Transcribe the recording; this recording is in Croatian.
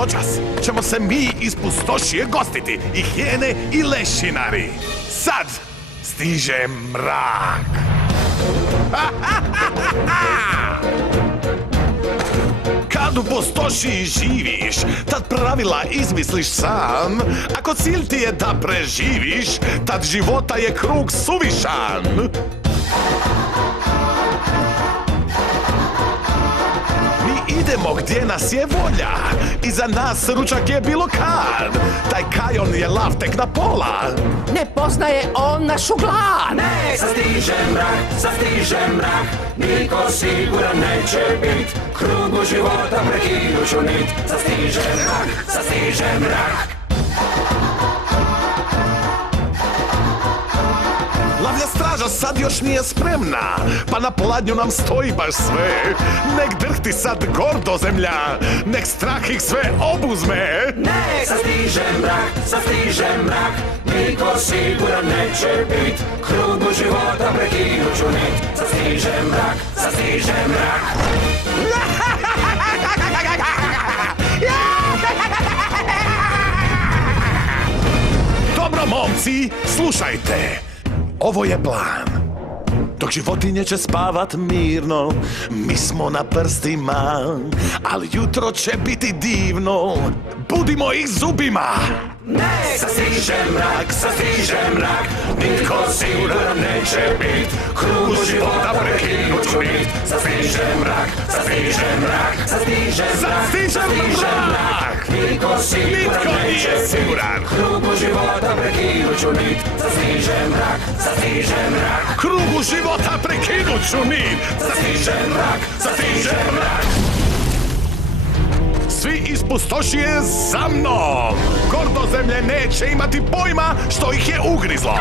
Noćas ćemo se mi iz pustošije gostiti, i hijene i lešinari. Sad stiže mrak. Kad u pustošiji živiš, tad pravila izmisliš sam. Ako cilj ti je da preživiš, tad života je krug suvišan. Idemo gdje nas je volja, iza nas ručak je bilo kad. Taj Kajon je lav tek na pola. Ne poznaje on našu glad. Ne, sastiže mrak, niko siguran neće bit. Krugu života prekinuću nit. Sastiže mrak. Lavlja straža sad još nije spremna, pa na pladnju nam stoji baš sve. Nek drhti sad gordo zemlja, nek strah ih sve obuzme. Ne, sastiže mrak, niko siguran neće bit. Krugu života prekinuću nit. Sastiže mrak. Dobro, momci, slušajte. Ovo je plan. Dok životinje će spavat mirno, mi smo na prstima, ali jutro će biti divno. Budimo ih zubima. Ne, sastiže mrak, nitko siguran neće bit. Krugu života prekinuću nit. Sastiže mrak. Nitko siguran neće bit. Krugu života prekinuću nit. Sastiže mrak. Krugu života prekinuću nit. Sastiže mrak. Svi iz pustošije za mnom. Gordo zemlje neće imati pojma što ih je ugrizlo.